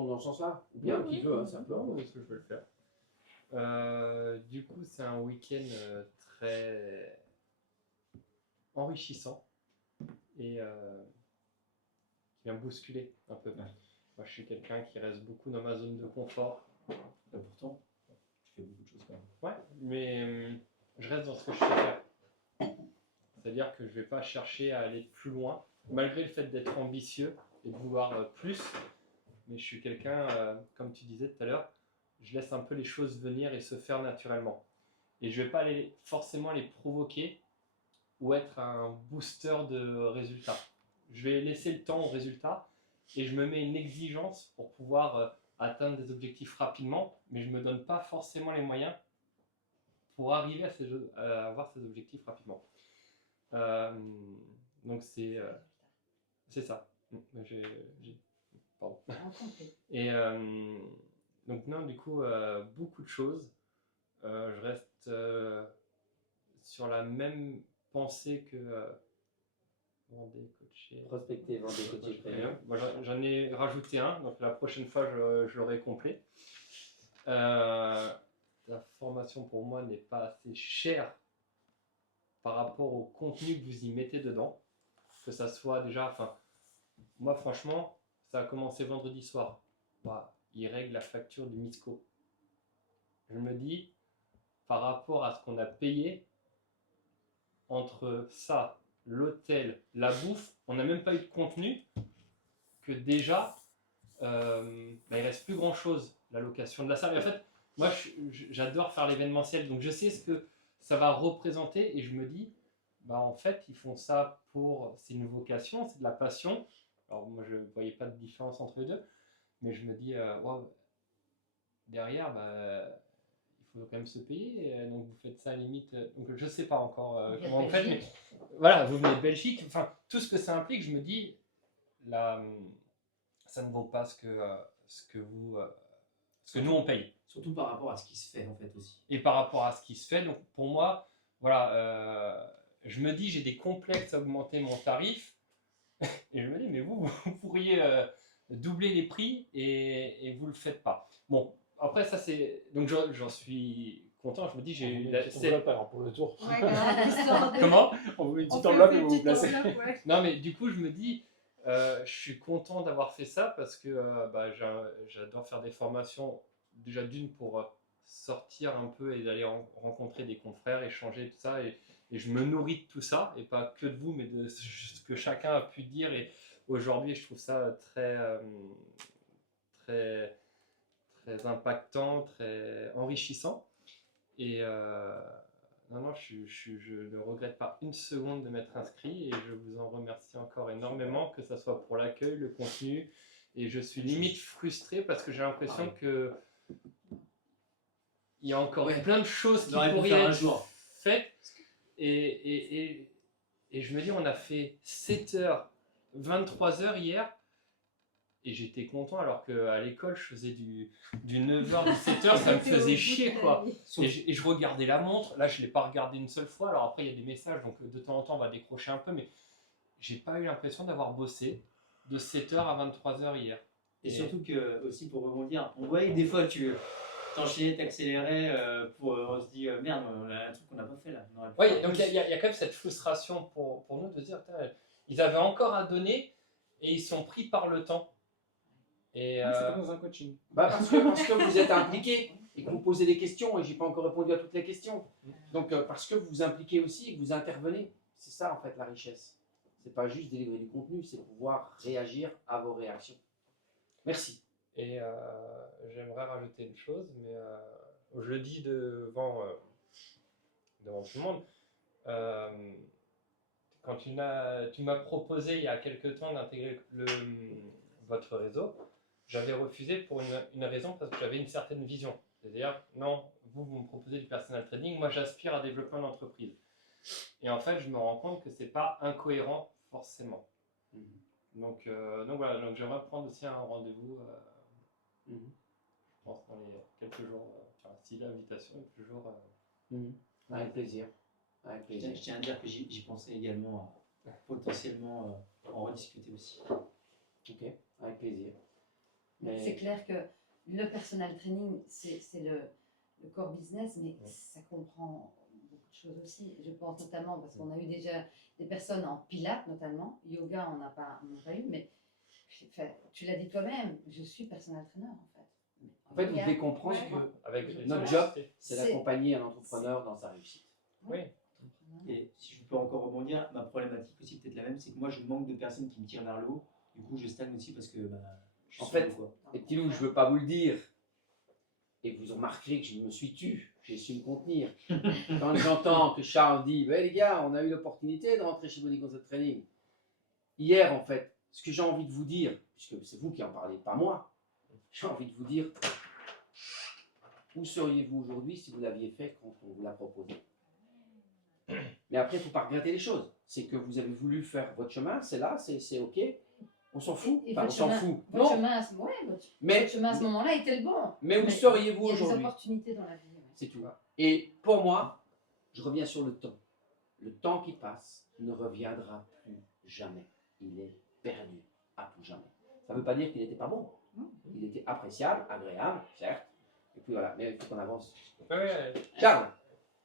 tourne dans ce sens-là. Ou bien qui veut, hein, ça peut. Non, est-ce que je vais le faire. Du coup, c'est un week-end très enrichissant et qui vient bousculer un peu. Moi, je suis quelqu'un qui reste beaucoup dans ma zone de confort. Pourtant, tu fais beaucoup de choses quand même. Ouais, mais je reste dans ce que je sais faire. C'est-à-dire que je ne vais pas chercher à aller plus loin, malgré le fait d'être ambitieux et de vouloir plus. Mais je suis quelqu'un, comme tu disais tout à l'heure, je laisse un peu les choses venir et se faire naturellement. Et je ne vais pas forcément les provoquer ou être un booster de résultats. Je vais laisser le temps au résultat et je me mets une exigence pour pouvoir atteindre des objectifs rapidement, mais je ne me donne pas forcément les moyens pour arriver à avoir ces objectifs rapidement. Donc c'est ça. Pardon. Et donc non, du coup, beaucoup de choses. Je reste sur la même pensée que Vendée, coaché. Prospecter, Vendée, coaché, premium. Voilà, j'en ai rajouté un, donc la prochaine fois je l'aurai complet. La formation pour moi n'est pas assez chère par rapport au contenu que vous y mettez dedans. Que ça soit déjà, moi franchement, ça a commencé vendredi soir. Bah, il règle la facture du MISCO. Je me dis, par rapport à ce qu'on a payé, entre ça, l'hôtel, la bouffe, on n'a même pas eu de contenu, que déjà, il reste plus grand chose, la location de la salle. Et en fait, moi, j'adore faire l'événementiel, donc je sais ce que ça va représenter et je me dis, en fait, ils font ça pour, c'est une vocation, c'est de la passion. Alors moi, je ne voyais pas de différence entre les deux, mais je me dis, wow, derrière, il faut quand même se payer, donc vous faites ça à la limite, donc je sais pas encore comment vous faites, mais voilà, vous venez de Belgique, tout ce que ça implique, je me dis, là, ça ne vaut pas ce que nous on paye. Surtout par rapport à ce qui se fait en fait aussi. Et par rapport à ce qui se fait, donc pour moi, voilà, je me dis, j'ai des complexes à augmenter mon tarif, et je me dis, mais vous pourriez doubler les prix et vous le faites pas. Bon, après ça c'est, donc j'en suis content, je me dis, j'ai eu pour le tour. Ouais, comment on vous met une petite enveloppe et vous vous placez. Ouais. Non mais du coup je me dis, je suis content d'avoir fait ça parce que j'adore faire des formations, déjà d'une pour sortir un peu et d'aller rencontrer des confrères, échanger tout ça, et je me nourris de tout ça, et pas que de vous mais de ce que chacun a pu dire, et aujourd'hui je trouve ça très très très impactant, très enrichissant, et non, je ne regrette pas une seconde de m'être inscrit, et je vous en remercie encore énormément, que ce soit pour l'accueil, le contenu, et je suis limite frustré parce que j'ai l'impression que il y a encore plein de choses qui pourraient être faites, et je me dis, on a fait 7h, 23h hier, et j'étais content, alors qu'à l'école je faisais du 9h, 17h, ça me faisait chier quoi. Et je regardais la montre, là je ne l'ai pas regardé une seule fois, alors après il y a des messages, donc de temps en temps on va décrocher un peu, mais j'ai pas eu l'impression d'avoir bossé de 7h à 23h hier. Et surtout que, aussi pour rebondir, on voyait des fois tu t'enchaînais, t'accélérais, on se dit merde, on a un truc qu'on n'a pas fait là. Oui, donc il y a quand même cette frustration pour nous de dire, ils avaient encore à donner et ils sont pris par le temps. Et C'est comme dans un coaching. Parce que vous êtes impliqué et que vous posez des questions, et j'ai pas encore répondu à toutes les questions. Donc parce que vous vous impliquez aussi et que vous intervenez, c'est ça en fait la richesse. C'est pas juste délivrer du contenu, c'est pouvoir réagir à vos réactions. Merci. Et j'aimerais rajouter une chose, mais je le dis devant tout le monde. Quand tu m'as proposé il y a quelques temps d'intégrer votre réseau, j'avais refusé pour une raison, parce que j'avais une certaine vision. C'est-à-dire, non, vous me proposez du personal training, moi j'aspire à développer une entreprise. Et en fait, je me rends compte que c'est pas incohérent forcément. Donc voilà, donc j'aimerais prendre aussi un rendez-vous, je pense dans les quelques jours, si l'invitation est quelques jours. Avec plaisir. Avec plaisir. Je tiens à dire que j'y pensais également à potentiellement en rediscuter aussi. Ok, avec plaisir. Mais- C'est clair que le personal training, c'est le core business, mais ça comprend beaucoup de choses aussi. Je pense notamment, parce qu'on a eu déjà des personnes en pilates notamment, yoga on n'a pas eu, mais enfin, tu l'as dit toi-même, je suis personal trainer en fait. En fait, vous Yoga, devez comprendre ouais. que Avec notre les- job, c'est C'est- d'accompagner un entrepreneur dans sa réussite. Et si je peux encore rebondir, ma problématique aussi peut-être la même, c'est que moi je manque de personnes qui me tirent vers le haut. Du coup, je stagne aussi parce que je suis En seul, fait, quoi. Et petit loup, je ne veux pas vous le dire, et vous remarquerez que je me suis tu, j'ai su me contenir. Quand j'entends que Charles dit, ben les gars, on a eu l'opportunité de rentrer chez Body Concept Training. Hier, en fait, ce que j'ai envie de vous dire, puisque c'est vous qui en parlez, pas moi, j'ai envie de vous dire, où seriez-vous aujourd'hui si vous l'aviez fait quand on vous l'a proposé? Mais après, il ne faut pas regretter les choses. C'est que vous avez voulu faire votre chemin, c'est là, c'est OK. On s'en fout. Et Enfin, on votre s'en chemin- fout. Votre Non, chemin, à ce- ouais, mais, votre chemin à ce moment-là était le bon. mais où Mais seriez-vous Il y a des aujourd'hui? opportunités dans la vie. ouais. C'est tout. Et pour moi, je reviens sur le temps. Le temps qui passe ne reviendra plus jamais. Il est perdu à tout jamais. Ça ne veut pas dire qu'il n'était pas bon. Il était appréciable, agréable, certes. Et puis voilà, mais il faut qu'on avance. Ouais, Charles,